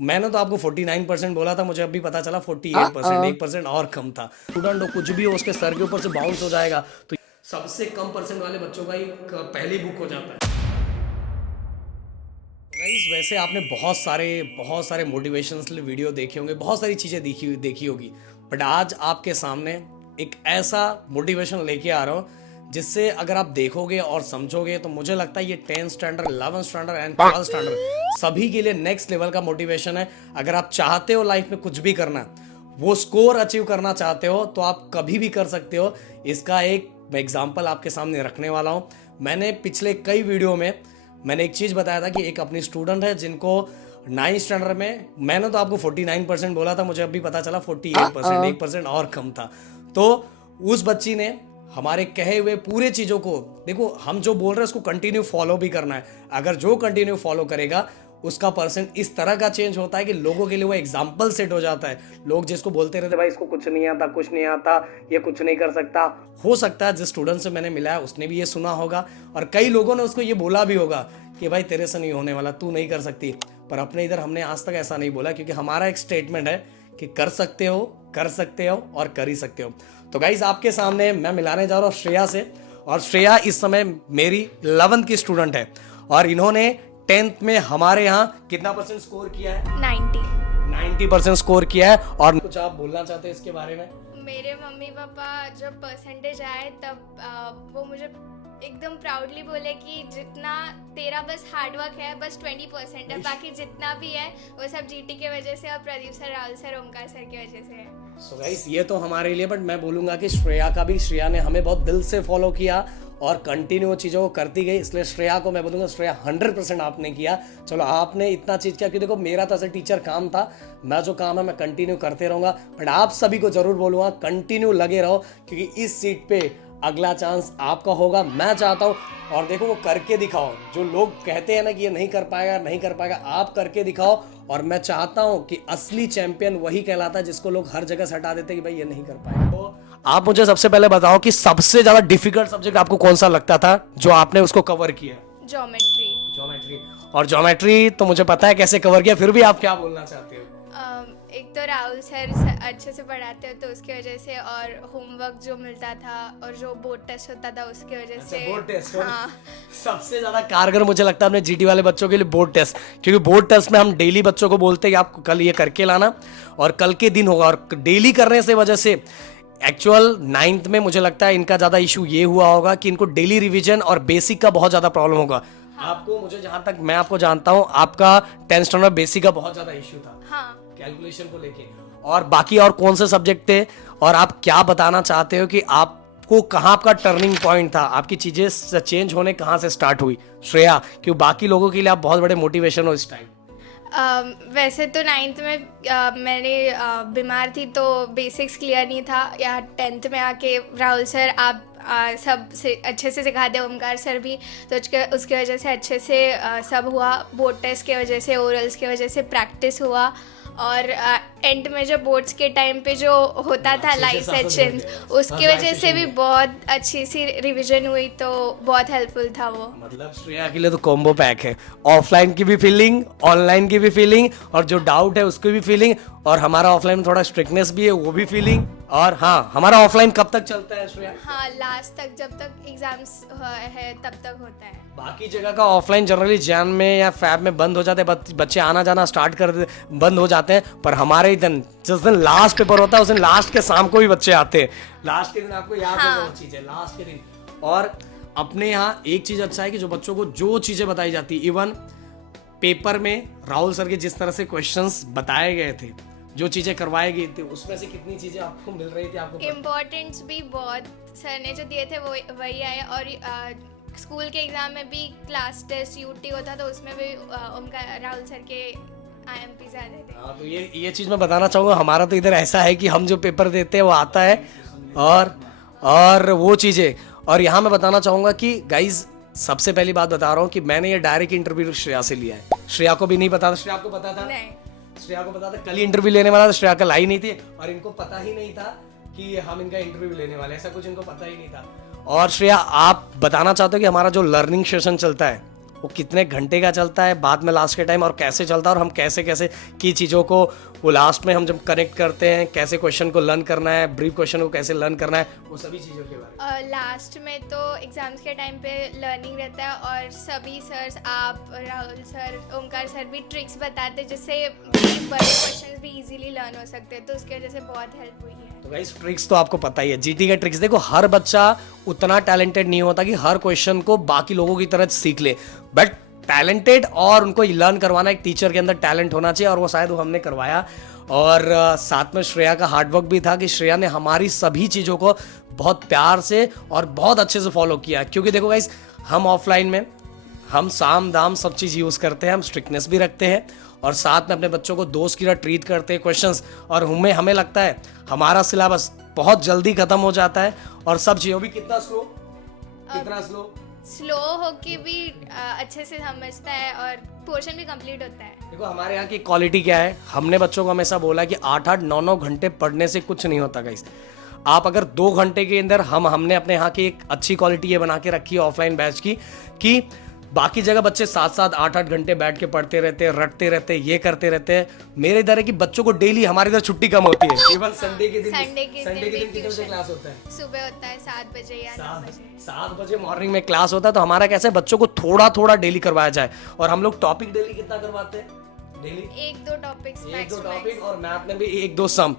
मैंने तो आपको 49% बोला था, मुझे अभी पता चला 48%, 1% और कम था। स्टूडेंट हो, कुछ भी हो, उसके सर के ऊपर से बाउंस हो जाएगा, तो सबसे कम परसेंट वाले बच्चों का ही पहले बुक हो जाता है। गाइस, वैसे आपने बहुत सारे मोटिवेशनल वीडियो देखे होंगे, बहुत सारी चीज़ें देखी होगी, बट आज आपके सामने एक ऐसा मोटिवेशन लेके आ रहा हूँ जिससे अगर आप देखोगे और समझोगे तो मुझे लगता है ये 10th standard, 11th standard and 12th standard सभी के लिए नेक्स्ट लेवल का मोटिवेशन है। अगर आप चाहते हो लाइफ में कुछ भी करना, वो स्कोर अचीव करना चाहते हो, तो आप कभी भी कर सकते हो। इसका एक मैं एग्जाम्पल आपके सामने रखने वाला हूँ। मैंने पिछले कई वीडियो में मैंने एक चीज़ बताया था कि एक अपनी स्टूडेंट है जिनको 9th स्टैंडर्ड में, मैंने तो आपको 49% बोला था, मुझे अभी पता चला 48%, 1% और कम था। तो उस बच्ची ने हमारे कहे हुए पूरे चीज़ों को, देखो हम जो बोल रहे हैं उसको कंटिन्यू फॉलो भी करना है। अगर जो कंटिन्यू फॉलो करेगा उसका परसेंट इस तरह का चेंज होता है कि लोगों के लिए वो एग्जाम्पल सेट हो जाता है। लोग जिसको बोलते रहते भाई इसको कुछ नहीं आता, कुछ नहीं आता, ये कुछ नहीं कर सकता, हो सकता है जिस स्टूडेंट से मैंने मिला है उसने भी ये सुना होगा और कई लोगों ने उसको ये बोला भी होगा कि भाई तेरे से नहीं होने वाला, तू नहीं कर सकती। पर अपने इधर हमने आज तक ऐसा नहीं बोला, क्योंकि हमारा एक स्टेटमेंट है कि कर सकते हो और कर ही सकते हो। तो गाइज आपके सामने मैं मिलाने जा रहा हूँ श्रेया से, और श्रेया इस समय मेरी 11th की स्टूडेंट है और इन्होंने 10th में हमारे यहाँ कितना परसेंट स्कोर किया है? 90% स्कोर किया है। और कुछ आप बोलना चाहते हैं इसके बारे में? मेरे मम्मी पापा जब परसेंटेज आए तब वो मुझे एकदम प्राउडली बोले कि जितना तेरा बस हार्डवर्क है, बस 20% है, बाकी जितना भी है वो सब जीटी की वजह से और Pradeep sir, Rahul sir, Omkar sir की वजह से है। सो गाइस, ये तो हमारे लिए, बट मैं बोलूंगा कि श्रेया ने हमें बहुत दिल से फॉलो किया और कंटिन्यू चीज़ों को करती गई, इसलिए श्रेया को मैं बोलूँगा श्रेया 100% आपने किया। चलो आपने इतना चीज़ किया कि देखो मेरा तो ऐसे टीचर काम था, मैं जो काम है मैं कंटिन्यू करते रहूँगा, बट आप सभी को ज़रूर बोलूँगा कंटिन्यू लगे रहो, क्योंकि इस सीट पे अगला चांस आपका होगा। मैं चाहता हूँ, और देखो वो करके दिखाओ। जो लोग कहते हैं ना कि ये नहीं कर पाएगा, आप करके दिखाओ। और मैं चाहता हूँ कि असली चैंपियन वही कहलाता है जिसको लोग हर जगह से हटा देते हैं कि भाई ये नहीं कर पाएगा। तो आप मुझे सबसे पहले बताओ कि सबसे ज्यादा डिफिकल्ट सब्जेक्ट आपको कौन सा लगता था जो आपने उसको कवर किया? ज्योमेट्री। और ज्योमेट्री तो मुझे पता है कैसे कवर किया, फिर भी आप क्या बोलना चाहते हो? एक तो राहुल सर अच्छे से पढ़ाते हो तो उसकी वजह से, और होमवर्क जो मिलता था और जो बोर्ड टेस्ट होता था उसकी वजह से। बोर्ड टेस्ट, हाँ। सबसे ज्यादा कारगर मुझे लगता है अपने जीटी वाले बच्चों के लिए बोर्ड टेस्ट, क्योंकि बोर्ड टेस्ट में हम डेली बच्चों को बोलते हैं कि आप कल ये करके लाना और कल के दिन होगा, और डेली करने से वजह से एक्चुअल 9th में मुझे लगता है इनका ज्यादा इशू ये हुआ होगा कि इनको डेली रिवीजन और बेसिक का बहुत ज्यादा प्रॉब्लम होगा। आपको, मुझे जहां तक मैं आपको जानता हूं, आपका 10th स्टैंडर्ड बेसिक का बहुत ज्यादा इशू था। हाँ। कैलकुलेशन को लेके। और बाकी और कौन से सब्जेक्ट थे, और आप क्या बताना चाहते हो कि आपको कहाँ आपका टर्निंग पॉइंट था, आपकी चीजें चेंज होने कहाँ से स्टार्ट हुई श्रेया, क्योंकि बाकी लोगों के लिए आप बहुत बड़े मोटिवेशन हो इस टाइम? वैसे तो 9th में मैंने बीमार थी तो बेसिक्स क्लियर नहीं था। या 10th में आके राहुल सर आप सब से अच्छे से सिखा दे, ओमकार सर भी, तो उसके वजह से अच्छे से सब हुआ। बोर्ड टेस्ट की वजह से, ओरल्स की वजह से प्रैक्टिस हुआ, और एंड में जो बोर्ड्स के टाइम पे जो होता था लाइव सेशन, उसकी वजह से भी बहुत अच्छी सी रिवीजन हुई, तो बहुत हेल्पफुल था वो। मतलब श्रेया के लिए तो कॉम्बो पैक है, ऑफलाइन की भी फीलिंग, ऑनलाइन की भी फीलिंग, और जो डाउट है उसकी भी फीलिंग, और हमारा ऑफलाइन में थोड़ा स्ट्रिक्टनेस भी है वो भी फीलिंग। और हाँ, हमारा ऑफलाइन कब तक चलता है श्रेया? हाँ, लास्ट तक, जब तक एग्जाम्स है तब तक होता है। बाकी जगह का ऑफलाइन जनरली जैन में या फैब में बंद हो जाते हैं, बच्चे आना जाना स्टार्ट कर बंद हो जाते हैं, पर हमारे दिन जिस दिन लास्ट पेपर होता है उस दिन लास्ट के शाम को भी बच्चे आते हैं। लास्ट के दिन आपको याद होगा वो चीज़ है, लास्ट के दिन। और अपने यहाँ एक चीज़ अच्छा है कि जो बच्चों को जो चीज़ें बताई जाती, इवन पेपर में राहुल सर के जिस तरह से क्वेश्चंस बताए गए थे, जो चीजें करवाई गई थी, उसमें से कितनी चीजें आपको मिल रही थी? आपको इम्पोर्टेंट्स भी बहुत सर ने जो दिए थे वो वही आए। और स्कूल के एग्जाम में भी क्लास टेस्ट यूटी होता तो उसमें भी उनका राहुल सर के IMPs आते थे। हाँ, तो ये चीज मैं बताना चाहूँगा, हमारा तो इधर ऐसा है कि हम जो पेपर देते हैं वो आता है, और वो चीजें। और यहाँ मैं बताना चाहूँगा कि गाइज सबसे पहली बात बता रहा हूँ कि मैंने ये डायरेक्ट इंटरव्यू श्रेया से लिया है। श्रेया को भी नहीं पता था। श्रेया को पता था? नहीं। श्रेया को पता था, कल ही इंटरव्यू लेने वाला था, श्रेया कल आई नहीं थी, और इनको पता ही नहीं था कि हम इनका इंटरव्यू लेने वाले, ऐसा कुछ इनको पता ही नहीं था। और श्रेया, आप बताना चाहते हो कि हमारा जो लर्निंग सेशन चलता है वो कितने घंटे का चलता है बाद में लास्ट के टाइम, और कैसे चलता है, और हम कैसे कैसे की चीज़ों को वो लास्ट में हम जब कनेक्ट करते हैं, कैसे क्वेश्चन को लर्न करना है, ब्रीफ क्वेश्चन को कैसे लर्न करना है, वो सभी चीज़ों के बारे में। लास्ट में तो एग्जाम्स के टाइम पे लर्निंग रहता है, और सभी सर्स, आप, राहुल सर, ओमकार सर भी ट्रिक्स बताते हैं जिससे बड़े क्वेश्चंस भी इजीली लर्न हो सकते हैं, तो उसकी वजह से बहुत हेल्प हुई है। तो गाइस ट्रिक्स तो आपको पता ही है, जीटी का ट्रिक्स देखो, हर बच्चा उतना टैलेंटेड नहीं होता कि हर क्वेश्चन को बाकी लोगों की तरह सीख ले, बट टैलेंटेड और उनको लर्न करवाना, एक टीचर के अंदर टैलेंट होना चाहिए, और वो शायद वो हमने करवाया। और साथ में श्रेया का हार्डवर्क भी था कि श्रेया ने हमारी सभी चीज़ों को बहुत प्यार से और बहुत अच्छे से फॉलो किया। क्योंकि देखो गाइस, हम ऑफलाइन में हम साम दाम सब चीज़ यूज़ करते हैं, हम स्ट्रिक्टनेस भी रखते हैं, और साथ में अपने बच्चों को दोस्त की तरह ट्रीट करते हैं क्वेश्चंस, और हमें लगता है हमारा सिलेबस बहुत जल्दी खत्म हो जाता है, और सब चीज़ों भी कितना स्लो होके भी अच्छे से समझता है, और पोर्शन भी कंप्लीट होता है। देखो हमारे यहाँ की क्वालिटी क्या है, हमने बच्चों को हमेशा बोला कि 8-8, 9-9 घंटे पढ़ने से कुछ नहीं होता गाइस। आप अगर 2 घंटे के अंदर हमने अपने यहाँ की एक अच्छी क्वालिटी ये बना के रखी है ऑफलाइन बैच की, कि बाकी जगह बच्चे 7-7, 8-8 घंटे बैठ के पढ़ते रहते हैं, रटते रहते हैं, ये करते रहते हैं। मेरे इधर है कि बच्चों को डेली, हमारे इधर छुट्टी कम होती है, केवल संडे के दिन कितने बजे क्लास होता है? सुबह होता है 7 बजे या 9 बजे। 7 बजे मॉर्निंग में क्लास होता है। तो हमारा कैसे बच्चों को थोड़ा थोड़ा डेली करवाया जाए, और हम लोग टॉपिक डेली कितना करवाते हैं? डेली 1-2 टॉपिक्स, और मैथ में भी 1-2 सम।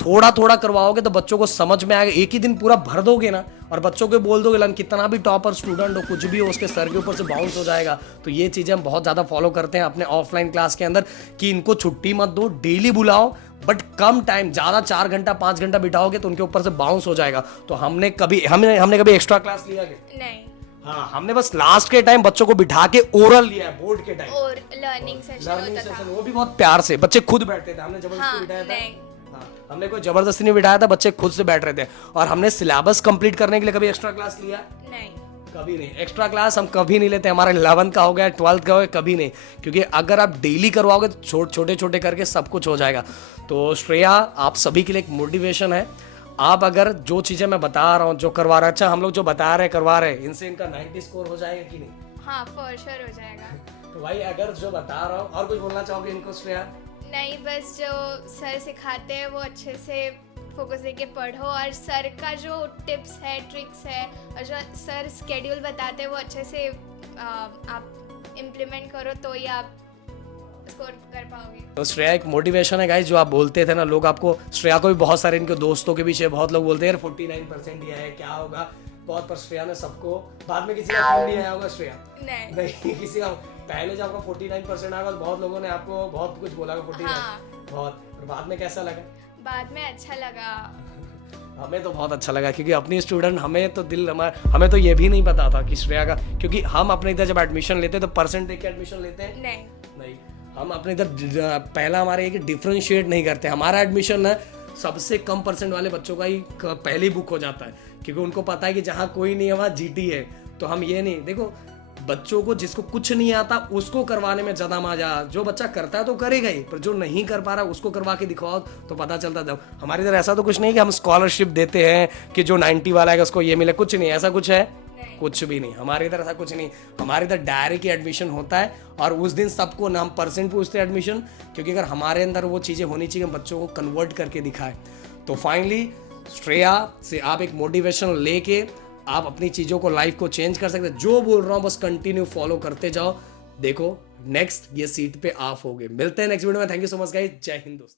थोड़ा थोड़ा करवाओगे तो बच्चों को समझ में आएगा। एक ही दिन पूरा भर दोगे ना, और बच्चों को बोल दोगे लन, कितना भी टॉपर स्टूडेंट हो, कुछ भी हो, उसके सर के ऊपर से बाउंस हो जाएगा। तो ये चीज़ें हम बहुत ज़्यादा फॉलो करते हैं अपने ऑफलाइन क्लास के अंदर, कि इनको छुट्टी मत दो, डेली बुलाओ, बट कम टाइम, ज़्यादा 4 घंटा 5 घंटा बिठाओगे तो उनके ऊपर से बाउंस हो जाएगा। तो हमने कभी एक्स्ट्रा क्लास लिया क्या? नहीं। हाँ, हमने बस लास्ट के टाइम बच्चों को बिठा के ओरल लिया है, बोर्ड के टाइम, और लर्निंग सेशन, वो भी बहुत प्यार से बच्चे खुद बैठते थे, हमने जबरदस्ती बिठाया था। हमने कोई जबरदस्ती नहीं बिठाया था, बच्चे खुद से बैठ रहे थे। और हमने सिलेबस कंप्लीट करने के लिए कभी एक्स्ट्रा क्लास लिया? नहीं, कभी नहीं। एक्स्ट्रा क्लास हम कभी नहीं लेते। हमारा 11th का हो गया, 12th का हो गया, कभी नहीं। क्योंकि अगर आप डेली करवाओगे तो छोटे छोटे करके सब कुछ हो जाएगा। तो श्रेया आप सभी के लिए एक मोटिवेशन है। आप अगर जो चीज़ें मैं बता रहा हूँ, जो करवा रहे, अच्छा हम लोग जो बता रहे करवा रहे, इनसे इनका 90 स्कोर हो जाएगा कि नहीं? हाँ, फॉर श्योर हो जाएगा। तो भाई अगर जो बता रहा हूँ, और कुछ बोलना चाहोगे इनको श्रेया? नहीं, बस जो सर सिखाते हैं वो अच्छे से फोकस देके पढ़ो, और सर का जो टिप्स है, ट्रिक्स है, और जो सर स्केड्यूल बताते हैं वो अच्छे से आप इम्प्लीमेंट करो, तो ही आप स्कोर कर पाओगे। तो श्रेया एक मोटिवेशन है गाइस। जो आप बोलते थे ना, लोग आपको, श्रेया को भी बहुत सारे इनके दोस्तों के पीछे बहुत लोग बोलते हैं यार 49% दिया है, क्या होगा बहुत, पर श्रेया ने सबको, बाद में किसी का फोन नहीं आया होगा श्रेया? नहीं किसी का। पहले जब आपका 49% आएगा तो बहुत लोगों ने आपको बहुत कुछ बोला, 49 बहुत, और बाद में कैसा लगा? बाद में अच्छा लगा। हमें तो बहुत अच्छा लगा, क्योंकि अपनी स्टूडेंट, हमें तो ये भी नहीं पता था कि श्रेया का, क्योंकि हम अपने इधर जब एडमिशन लेते हैं तो परसेंट देख के एडमिशन लेते हैं। नहीं, हम अपने इधर पहला हमारे एक डिफरेंशिएट नहीं करते। हमारा एडमिशन ना सबसे कम परसेंट वाले बच्चों का ही पहले बुक हो जाता है, क्योंकि उनको पता है कि जहाँ कोई नहीं है वहाँ जीटी है। तो हम ये नहीं, देखो बच्चों को जिसको कुछ नहीं आता उसको करवाने में ज़्यादा मजा। जो बच्चा करता है तो करेगा ही, पर जो नहीं कर पा रहा उसको करवा के दिखाओ तो पता चलता है। हमारे इधर ऐसा तो कुछ नहीं कि हम स्कॉलरशिप देते हैं कि जो 90 वाला है उसको ये मिले, कुछ नहीं, ऐसा कुछ है? कुछ भी नहीं। हमारे इधर ऐसा कुछ नहीं। हमारे इधर डायरेक्ट ही एडमिशन होता है, और उस दिन सबको नाम परसेंट पूछते हैं एडमिशन, क्योंकि अगर हमारे अंदर वो चीज़ें होनी चाहिए, हम बच्चों को कन्वर्ट करके दिखाए। तो फाइनली श्रेया से आप एक मोटिवेशन लेके आप अपनी चीज़ों को, लाइफ को चेंज कर सकते हैं। जो बोल रहा हूँ बस कंटिन्यू फॉलो करते जाओ, देखो नेक्स्ट ये सीट पे आप होगे। मिलते हैं नेक्स्ट वीडियो में। Thank you so much guys, जय हिंद दोस्तों।